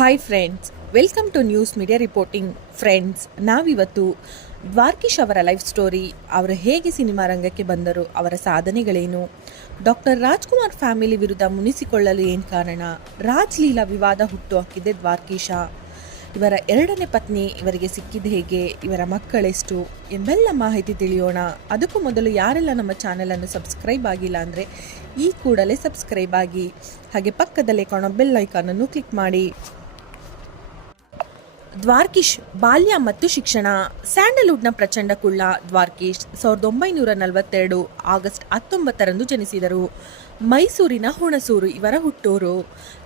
Hi friends, welcome to news media reporting. Friends, ನಾವಿವತ್ತು ದ್ವಾರ್ಕೀಶ್ ಅವರ life story, ಅವರು ಹೇಗೆ ಸಿನಿಮಾ ರಂಗಕ್ಕೆ ಬಂದರು, ಅವರ ಸಾಧನೆಗಳೇನು, ಡಾಕ್ಟರ್ ರಾಜ್ಕುಮಾರ್ ಫ್ಯಾಮಿಲಿ ವಿರುದ್ಧ ಮುನಿಸಿಕೊಳ್ಳಲು ಏನು ಕಾರಣ, ರಾಜ್ ಲೀಲಾ ವಿವಾದ ಹುಟ್ಟು ಹಾಕಿದೆ ದ್ವಾರ್ಕೀಶ, ಇವರ ಎರಡನೇ ಪತ್ನಿ ಇವರಿಗೆ ಸಿಕ್ಕಿದ ಹೇಗೆ, ಇವರ ಮಕ್ಕಳೆಷ್ಟು ಎಂಬೆಲ್ಲ ಮಾಹಿತಿ ತಿಳಿಯೋಣ. ಅದಕ್ಕೂ ಮೊದಲು ಯಾರೆಲ್ಲ ನಮ್ಮ ಚಾನೆಲನ್ನು ಸಬ್ಸ್ಕ್ರೈಬ್ ಆಗಿಲ್ಲ ಅಂದರೆ ಈ ಕೂಡಲೇ ಸಬ್ಸ್ಕ್ರೈಬ್ ಆಗಿ, ಹಾಗೆ ಪಕ್ಕದಲ್ಲೇ ಕಾಣೋ ಬೆಲ್ ಐಕಾನನ್ನು ಕ್ಲಿಕ್ ಮಾಡಿ. ದ್ವಾರ್ಕೀಶ್ ಬಾಲ್ಯ ಮತ್ತು ಶಿಕ್ಷಣ. ಸ್ಯಾಂಡಲ್ವುಡ್ನ ಪ್ರಚಂಡ ಕುಳ್ಳ ದ್ವಾರ್ಕೀಶ್ 1942 ಆಗಸ್ಟ್ 19ರಂದು ಜನಿಸಿದರು. ಮೈಸೂರಿನ ಹುಣಸೂರು ಇವರ ಹುಟ್ಟೂರು.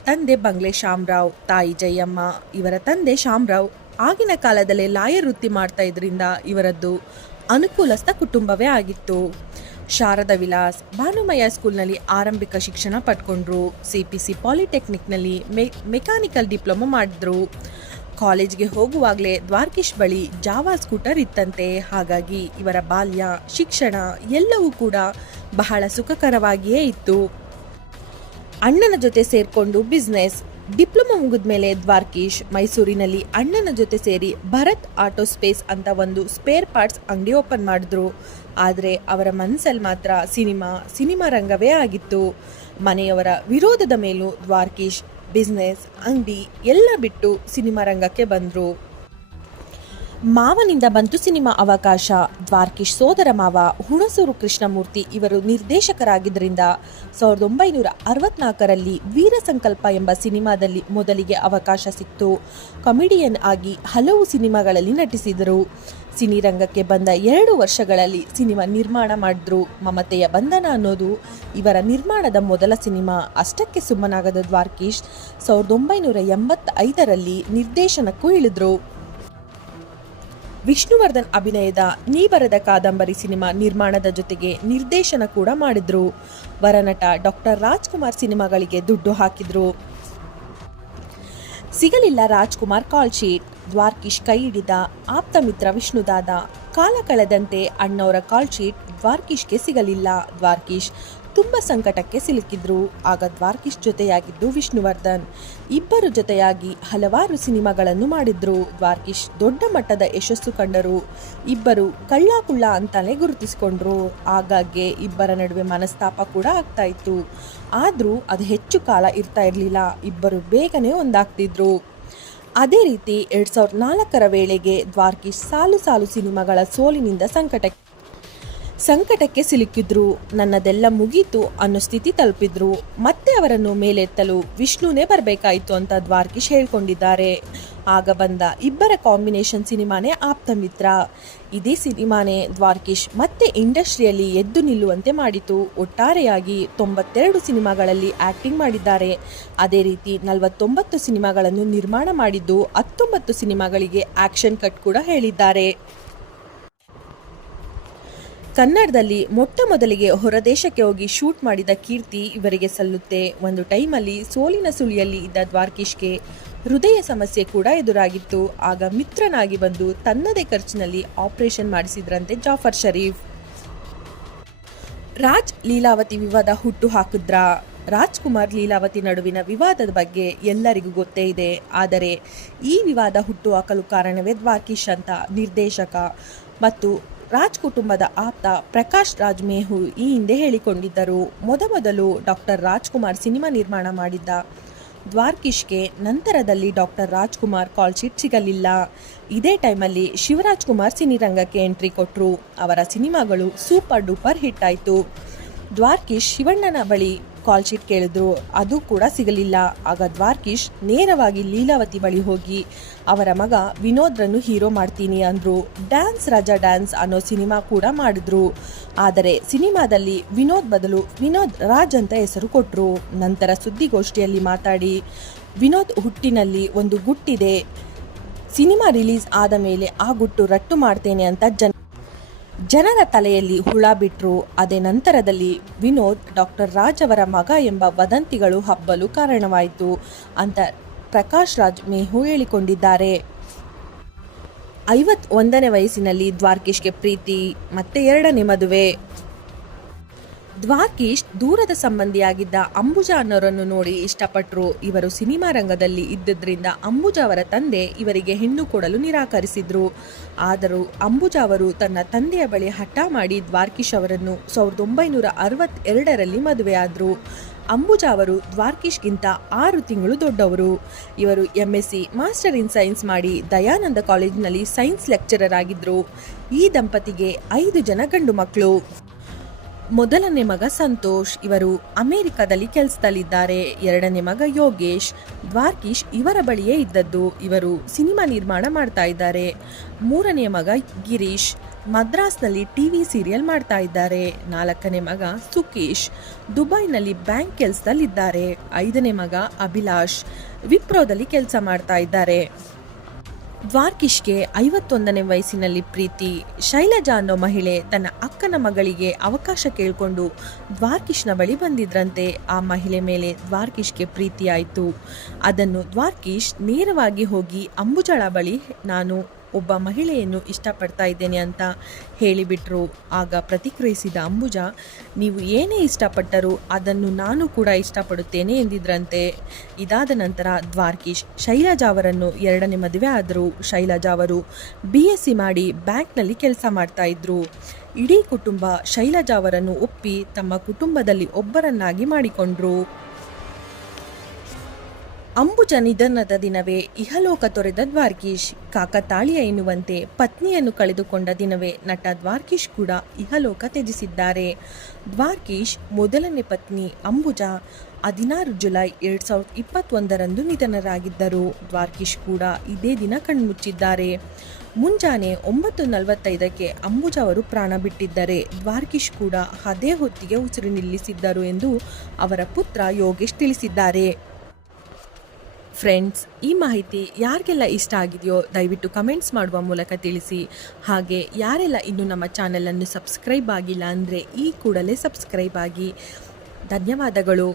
ತಂದೆ ಬಂಗ್ಲೆ ಶಾಮರಾವ್, ತಾಯಿ ಜಯಮ್ಮ. ಇವರ ತಂದೆ ಶಾಮರಾವ್ ಆಗಿನ ಕಾಲದಲ್ಲೇ ಲಾಯರ್ ವೃತ್ತಿ ಮಾಡ್ತಾ ಇದ್ರಿಂದ ಇವರದ್ದು ಅನುಕೂಲಸ್ಥ ಕುಟುಂಬವೇ ಆಗಿತ್ತು. ಶಾರದಾ ವಿಲಾಸ್ ಭಾನುಮಯ್ಯ ಸ್ಕೂಲ್ನಲ್ಲಿ ಆರಂಭಿಕ ಶಿಕ್ಷಣ ಪಡ್ಕೊಂಡ್ರು. CPC ಪಾಲಿಟೆಕ್ನಿಕ್ನಲ್ಲಿ ಮೆಕ್ಯಾನಿಕಲ್ ಡಿಪ್ಲೊಮಾ ಮಾಡಿದ್ರು. ಕಾಲೇಜ್ಗೆ ಹೋಗುವಾಗಲೇ ದ್ವಾರ್ಕೀಶ್ ಬಳಿ ಜಾವಾ ಸ್ಕೂಟರ್ ಇತ್ತಂತೆ. ಹಾಗಾಗಿ ಇವರ ಬಾಲ್ಯ, ಶಿಕ್ಷಣ ಎಲ್ಲವೂ ಕೂಡ ಬಹಳ ಸುಖಕರವಾಗಿಯೇ ಇತ್ತು. ಅಣ್ಣನ ಜೊತೆ ಸೇರ್ಕೊಂಡು ಬಿಸ್ನೆಸ್. ಡಿಪ್ಲೊಮಾ ಮುಗಿದ ಮೇಲೆ ದ್ವಾರ್ಕೀಶ್ ಮೈಸೂರಿನಲ್ಲಿ ಅಣ್ಣನ ಜೊತೆ ಸೇರಿ ಭರತ್ ಆಟೋ ಸ್ಪೇಸ್ ಅಂತ ಒಂದು ಸ್ಪೇರ್ ಪಾರ್ಟ್ಸ್ ಅಂಗಡಿ ಓಪನ್ ಮಾಡಿದ್ರು. ಆದರೆ ಅವರ ಮನಸ್ಸಲ್ಲಿ ಮಾತ್ರ ಸಿನಿಮಾ ರಂಗವೇ ಆಗಿತ್ತು. ಮನೆಯವರ ವಿರೋಧದ ಮೇಲೂ ದ್ವಾರ್ಕೀಶ್ ಬಿಸ್ನೆಸ್, ಅಂಗಡಿ ಎಲ್ಲ ಬಿಟ್ಟು ಸಿನಿಮಾ ರಂಗಕ್ಕೆ ಬಂದರು. ಮಾವನಿಂದ ಬಂತು ಸಿನಿಮಾ ಅವಕಾಶ. ದ್ವಾರ್ಕೀಶ್ ಸೋದರ ಮಾವ ಹುಣಸೂರು ಕೃಷ್ಣಮೂರ್ತಿ ಇವರು ನಿರ್ದೇಶಕರಾಗಿದ್ದರಿಂದ 1964ರಲ್ಲಿ ವೀರ ಸಂಕಲ್ಪ ಎಂಬ ಸಿನಿಮಾದಲ್ಲಿ ಮೊದಲಿಗೆ ಅವಕಾಶ ಸಿಕ್ತು. ಕಾಮಿಡಿಯನ್ ಆಗಿ ಹಲವು ಸಿನಿಮಾಗಳಲ್ಲಿ ನಟಿಸಿದರು. ಸಿನಿರಂಗಕ್ಕೆ ಬಂದ 2 ವರ್ಷಗಳಲ್ಲಿ ಸಿನಿಮಾ ನಿರ್ಮಾಣ ಮಾಡಿದ್ರು. ಮಮತೆಯ ಬಂಧನ ಅನ್ನೋದು ಇವರ ನಿರ್ಮಾಣದ ಮೊದಲ ಸಿನಿಮಾ. ಅಷ್ಟಕ್ಕೆ ಸುಮ್ಮನಾಗದ ದ್ವಾರ್ಕೀಶ್ 1985ರಲ್ಲಿ ನಿರ್ದೇಶನಕ್ಕೂ ಇಳಿದ್ರು. ವಿಷ್ಣುವರ್ಧನ್ ಅಭಿನಯದ ನೀ ಬರೆದ ಕಾದಂಬರಿ ಸಿನಿಮಾ ನಿರ್ಮಾಣದ ಜೊತೆಗೆ ನಿರ್ದೇಶನ ಕೂಡ ಮಾಡಿದ್ರು. ವರನಟ ಡಾಕ್ಟರ್ ರಾಜ್ಕುಮಾರ್ ಸಿನಿಮಾಗಳಿಗೆ ದುಡ್ಡು ಹಾಕಿದ್ರು. ಸಿಗಲಿಲ್ಲ ರಾಜ್ಕುಮಾರ್ ಕಾಲ್ ಶೀಟ್. ದ್ವಾರ್ಕೀಶ್ ಕೈ ಹಿಡಿದ ಆಪ್ತ ಮಿತ್ರ ವಿಷ್ಣುದಾದ. ಕಾಲ ಕಳೆದಂತೆ ಅಣ್ಣವರ ಕಾಲ್ ಶೀಟ್ ದ್ವಾರ್ಕೀಶ್ಗೆ ಸಿಗಲಿಲ್ಲ. ದ್ವಾರ್ಕೀಶ್ ತುಂಬ ಸಂಕಟಕ್ಕೆ ಸಿಲುಕಿದ್ರು. ಆಗ ದ್ವಾರ್ಕೀಶ್ ಜೊತೆಯಾಗಿದ್ದು ವಿಷ್ಣುವರ್ಧನ್. ಇಬ್ಬರು ಜೊತೆಯಾಗಿ ಹಲವಾರು ಸಿನಿಮಾಗಳನ್ನು ಮಾಡಿದ್ರು. ದ್ವಾರ್ಕೀಶ್ ದೊಡ್ಡ ಮಟ್ಟದ ಯಶಸ್ಸು ಕಂಡರು. ಇಬ್ಬರು ಕಳ್ಳ ಅಂತಾನೆ ಗುರುತಿಸಿಕೊಂಡ್ರು. ಆಗಾಗ್ಗೆ ಇಬ್ಬರ ನಡುವೆ ಮನಸ್ತಾಪ ಕೂಡ ಆಗ್ತಾ ಇತ್ತು. ಆದರೂ ಅದು ಹೆಚ್ಚು ಕಾಲ ಇರ್ತಾ ಇರಲಿಲ್ಲ. ಇಬ್ಬರು ಬೇಗನೆ ಒಂದಾಗ್ತಿದ್ರು. ಅದೇ ರೀತಿ 2004ರ ವೇಳೆಗೆ ದ್ವಾರ್ಕೀಶ್ ಸಾಲು ಸಿನಿಮಾಗಳ ಸೋಲಿನಿಂದ ಸಂಕಟಕ್ಕೆ ಸಿಲುಕಿದ್ರು. ನನ್ನದೆಲ್ಲ ಮುಗೀತು ಅನ್ನೋ ಸ್ಥಿತಿ ತಲುಪಿದ್ರು. ಮತ್ತೆ ಅವರನ್ನು ಮೇಲೆತ್ತಲು ವಿಷ್ಣುನೇ ಬರಬೇಕಾಯಿತು ಅಂತ ದ್ವಾರ್ಕೀಶ್ ಹೇಳ್ಕೊಂಡಿದ್ದಾರೆ. ಆಗ ಬಂದ ಇಬ್ಬರ ಕಾಂಬಿನೇಷನ್ ಸಿನಿಮಾನೇ ಆಪ್ತ ಮಿತ್ರ. ಇದೇ ಸಿನಿಮಾನೇ ದ್ವಾರ್ಕೀಶ್ ಮತ್ತೆ ಇಂಡಸ್ಟ್ರಿಯಲ್ಲಿ ಎದ್ದು ನಿಲ್ಲುವಂತೆ ಮಾಡಿತು. ಒಟ್ಟಾರೆಯಾಗಿ 92 ಸಿನಿಮಾಗಳಲ್ಲಿ ಆಕ್ಟಿಂಗ್ ಮಾಡಿದ್ದಾರೆ. ಅದೇ ರೀತಿ 49 ಸಿನಿಮಾಗಳನ್ನು ನಿರ್ಮಾಣ ಮಾಡಿದ್ದು 19 ಸಿನಿಮಾಗಳಿಗೆ ಆಕ್ಷನ್ ಕಟ್ ಕೂಡ ಹೇಳಿದ್ದಾರೆ. ಕನ್ನಡದಲ್ಲಿ ಮೊಟ್ಟ ಮೊದಲಿಗೆ ಹೊರದೇಶಕ್ಕೆ ಹೋಗಿ ಶೂಟ್ ಮಾಡಿದ ಕೀರ್ತಿ ಇವರಿಗೆ ಸಲ್ಲುತ್ತೆ. ಒಂದು ಟೈಮಲ್ಲಿ ಸೋಲಿನ ಸುಳಿಯಲ್ಲಿ ಇದ್ದ ದ್ವಾರ್ಕೀಶ್ಗೆ ಹೃದಯ ಸಮಸ್ಯೆ ಕೂಡ ಎದುರಾಗಿತ್ತು. ಆಗ ಮಿತ್ರನಾಗಿ ಬಂದು ತನ್ನದೇ ಖರ್ಚಿನಲ್ಲಿ ಆಪರೇಷನ್ ಮಾಡಿಸಿದ್ರಂತೆ ಜಾಫರ್ ಶರೀಫ್. ರಾಜ್ ಲೀಲಾವತಿ ವಿವಾದ ಹುಟ್ಟು ಹಾಕಿದ್ರ. ರಾಜ್ಕುಮಾರ್ ಲೀಲಾವತಿ ನಡುವಿನ ವಿವಾದದ ಬಗ್ಗೆ ಎಲ್ಲರಿಗೂ ಗೊತ್ತೇ ಇದೆ. ಆದರೆ ಈ ವಿವಾದ ಹುಟ್ಟು ಹಾಕಲು ಕಾರಣವೇ ದ್ವಾರ್ಕೀಶ್ ಅಂತ ನಿರ್ದೇಶಕ ಮತ್ತು ರಾಜ್ ಕುಟುಂಬದ ಆಪ್ತ ಪ್ರಕಾಶ್ ರಾಜ್ ಮೇಹು ಈ ಹಿಂದೆ ಹೇಳಿಕೊಂಡಿದ್ದರು. ಮೊದಲು ಡಾಕ್ಟರ್ ರಾಜ್ಕುಮಾರ್ ಸಿನಿಮಾ ನಿರ್ಮಾಣ ಮಾಡಿದ್ದ ದ್ವಾರ್ಕೀಶ್ಗೆ ನಂತರದಲ್ಲಿ ಡಾಕ್ಟರ್ ರಾಜ್ಕುಮಾರ್ ಕಾಲ್ ಶೀಟ್ ಸಿಗಲಿಲ್ಲ. ಇದೇ ಟೈಮಲ್ಲಿ ಶಿವರಾಜ್ ಕುಮಾರ್ ಸಿನಿರಂಗಕ್ಕೆ ಎಂಟ್ರಿ ಕೊಟ್ಟರು. ಅವರ ಸಿನಿಮಾಗಳು ಸೂಪರ್ ಡೂಪರ್ ಹಿಟ್ ಆಯಿತು. ದ್ವಾರ್ಕೀಶ್ ಶಿವಣ್ಣನ ಬಳಿ ಕಾಲ್ ಶೀಟ್ ಕೇಳಿದ್ರು. ಅದು ಕೂಡ ಸಿಗಲಿಲ್ಲ. ಆಗ ದ್ವಾರ್ಕೀಶ್ ನೇರವಾಗಿ ಲೀಲಾವತಿ ಬಳಿ ಹೋಗಿ ಅವರ ಮಗ ವಿನೋದ್ರನ್ನು ಹೀರೋ ಮಾಡ್ತೀನಿ ಅಂದರು. ಡ್ಯಾನ್ಸ್ ರಾಜಾ ಡ್ಯಾನ್ಸ್ ಅನ್ನೋ ಸಿನಿಮಾ ಕೂಡ ಮಾಡಿದ್ರು. ಆದರೆ ಸಿನಿಮಾದಲ್ಲಿ ವಿನೋದ್ ಬದಲು ವಿನೋದ್ ರಾಜ್ ಅಂತ ಹೆಸರು ಕೊಟ್ಟರು. ನಂತರ ಸುದ್ದಿಗೋಷ್ಠಿಯಲ್ಲಿ ಮಾತಾಡಿ, ವಿನೋದ್ ಹುಟ್ಟಿನಲ್ಲಿ ಒಂದು ಗುಟ್ಟಿದೆ, ಸಿನಿಮಾ ರಿಲೀಸ್ ಆದ ಮೇಲೆ ಆ ಗುಟ್ಟು ರಟ್ಟು ಮಾಡ್ತೇನೆ ಅಂತ ಜನರ ತಲೆಯಲ್ಲಿ ಹುಳ ಬಿಟ್ರು. ಅದೇ ನಂತರದಲ್ಲಿ ವಿನೋದ್ ಡಾಕ್ಟರ್ ರಾಜ್ ಅವರ ಮಗ ಎಂಬ ವದಂತಿಗಳು ಹಬ್ಬಲು ಕಾರಣವಾಯಿತು ಅಂತ ಪ್ರಕಾಶ್ ರಾಜ್ ಮೇಹು ಹೇಳಿಕೊಂಡಿದ್ದಾರೆ. 51ನೇ ವಯಸ್ಸಿನಲ್ಲಿ ದ್ವಾರ್ಕೀಶ್ಗೆ ಪ್ರೀತಿ ಮತ್ತೆ 2ನೇ ಮದುವೆ. ದ್ವಾರ್ಕೀಶ್ ದೂರದ ಸಂಬಂಧಿಯಾಗಿದ್ದ ಅಂಬುಜಾ ಅನ್ನೋರನ್ನು ನೋಡಿ ಇಷ್ಟಪಟ್ಟರು. ಇವರು ಸಿನಿಮಾ ರಂಗದಲ್ಲಿ ಇದ್ದಿದ್ದರಿಂದ ಅಂಬುಜಾ ಅವರ ತಂದೆ ಇವರಿಗೆ ಹೆಣ್ಣು ಕೊಡಲು ನಿರಾಕರಿಸಿದ್ರು. ಆದರೂ ಅಂಬುಜಾ ಅವರು ತನ್ನ ತಂದೆಯ ಬಳಿ ಹಠ ಮಾಡಿ ದ್ವಾರ್ಕೀಶ್ ಅವರನ್ನು 1962ರಲ್ಲಿ ಮದುವೆಯಾದರು. ಅಂಬುಜಾ ಅವರು ದ್ವಾರ್ಕೀಶ್ಗಿಂತ 6 ತಿಂಗಳು ದೊಡ್ಡವರು. ಇವರು MSc ಮಾಸ್ಟರ್ ಇನ್ ಸೈನ್ಸ್ ಮಾಡಿ ದಯಾನಂದ ಕಾಲೇಜಿನಲ್ಲಿ ಸೈನ್ಸ್ ಲೆಕ್ಚರರ್ ಆಗಿದ್ದರು. ಈ ದಂಪತಿಗೆ 5 ಜನ ಗಂಡು ಮಕ್ಕಳು. ಮೊದಲನೇ ಮಗ ಸಂತೋಷ್, ಇವರು ಅಮೆರಿಕದಲ್ಲಿ ಕೆಲಸದಲ್ಲಿದ್ದಾರೆ. ಎರಡನೇ ಮಗ ಯೋಗೇಶ್. ದ್ವಾರ್ಕೀಶ್ ಇವರ ಬಳಿಯೇ ಇದ್ದದ್ದು. ಇವರು ಸಿನಿಮಾ ನಿರ್ಮಾಣ ಮಾಡ್ತಾ ಇದ್ದಾರೆ. ಮೂರನೇ ಮಗ ಗಿರೀಶ್, ಮದ್ರಾಸ್ನಲ್ಲಿ TV ಸೀರಿಯಲ್ ಮಾಡ್ತಾ ಇದ್ದಾರೆ. ನಾಲ್ಕನೇ ಮಗ ಸುಕೇಶ್, ದುಬೈನಲ್ಲಿ ಬ್ಯಾಂಕ್ ಕೆಲಸದಲ್ಲಿದ್ದಾರೆ. 5ನೇ ಮಗ ಅಭಿಲಾಷ್, ವಿಪ್ರೋದಲ್ಲಿ ಕೆಲಸ ಮಾಡ್ತಾ ಇದ್ದಾರೆ. ದ್ವಾರ್ಕೀಶ್ಗೆ 51ನೇ ವಯಸ್ಸಿನಲ್ಲಿ ಪ್ರೀತಿ. ಶೈಲಜಾ ಅನ್ನೋ ಮಹಿಳೆ ತನ್ನ ಅಕ್ಕನ ಮಗಳಿಗೆ ಅವಕಾಶ ಕೇಳಿಕೊಂಡು ದ್ವಾರ್ಕೀಶ್ನ ಬಳಿ ಬಂದಿದ್ರಂತೆ. ಆ ಮಹಿಳೆ ಮೇಲೆ ದ್ವಾರ್ಕೀಶ್ಗೆ ಪ್ರೀತಿಯಾಯಿತು. ಅದನ್ನು ದ್ವಾರ್ಕೀಶ್ ನೇರವಾಗಿ ಹೋಗಿ ಅಂಬುಜಾಳ ಬಳಿ ನಾನು ಒಬ್ಬ ಮಹಿಳೆಯನ್ನು ಇಷ್ಟಪಡ್ತಾ ಇದ್ದೇನೆ ಅಂತ ಹೇಳಿಬಿಟ್ರು. ಆಗ ಪ್ರತಿಕ್ರಿಯಿಸಿದ ಅಂಬುಜಾ, ನೀವು ಏನೇ ಇಷ್ಟಪಟ್ಟರೂ ಅದನ್ನು ನಾನು ಕೂಡ ಇಷ್ಟಪಡುತ್ತೇನೆ ಎಂದಿದ್ರಂತೆ. ಇದಾದ ನಂತರ ದ್ವಾರ್ಕೀಶ್ ಶೈಲಜಾ ಅವರನ್ನು 2ನೇ ಮದುವೆ ಆದರು. ಶೈಲಜಾ ಅವರು BSc ಮಾಡಿ ಬ್ಯಾಂಕ್ನಲ್ಲಿ ಕೆಲಸ ಮಾಡ್ತಾ ಇದ್ರು. ಇಡೀ ಕುಟುಂಬ ಶೈಲಜಾ ಅವರನ್ನು ಒಪ್ಪಿ ತಮ್ಮ ಕುಟುಂಬದಲ್ಲಿ ಒಬ್ಬರನ್ನಾಗಿ ಮಾಡಿಕೊಂಡ್ರು. ಅಂಬುಜಾ ನಿಧನದ ದಿನವೇ ಇಹಲೋಕ ತೊರೆದ ದ್ವಾರ್ಕೀಶ್. ಕಾಕತಾಳೀಯ ಎನ್ನುವಂತೆ ಪತ್ನಿಯನ್ನು ಕಳೆದುಕೊಂಡ ದಿನವೇ ನಟ ದ್ವಾರ್ಕೀಶ್ ಕೂಡ ಇಹಲೋಕ ತ್ಯಜಿಸಿದ್ದಾರೆ. ದ್ವಾರ್ಕೀಶ್ ಮೊದಲನೇ ಪತ್ನಿ ಅಂಬುಜಾ 16 ಜುಲೈ 2021ರಂದು ನಿಧನರಾಗಿದ್ದರು. ದ್ವಾರ್ಕೀಶ್ ಕೂಡ ಇದೇ ದಿನ ಕಣ್ಮುಚ್ಚಿದ್ದಾರೆ. ಮುಂಜಾನೆ 9:45ಕ್ಕೆ ಅಂಬುಜಾ ಅವರು ಪ್ರಾಣ ಬಿಟ್ಟಿದ್ದರೆ ದ್ವಾರ್ಕೀಶ್ ಕೂಡ ಅದೇ ಹೊತ್ತಿಗೆ ಉಸಿರು ನಿಲ್ಲಿಸಿದ್ದರು ಎಂದು ಅವರ ಪುತ್ರ ಯೋಗೇಶ್ ತಿಳಿಸಿದ್ದಾರೆ. ಫ್ರೆಂಡ್ಸ್, ಈ ಮಾಹಿತಿ ಯಾರಿಗೆಲ್ಲ ಇಷ್ಟ ಆಗಿದೆಯೋ ದಯವಿಟ್ಟು ಕಮೆಂಟ್ಸ್ ಮಾಡುವ ಮೂಲಕ ತಿಳಿಸಿ. ಹಾಗೆ ಯಾರೆಲ್ಲ ಇನ್ನೂ ನಮ್ಮ ಚಾನಲನ್ನು ಸಬ್ಸ್ಕ್ರೈಬ್ ಆಗಿಲ್ಲ ಅಂದರೆ ಈ ಕೂಡಲೇ ಸಬ್ಸ್ಕ್ರೈಬ್ ಆಗಿ. ಧನ್ಯವಾದಗಳು.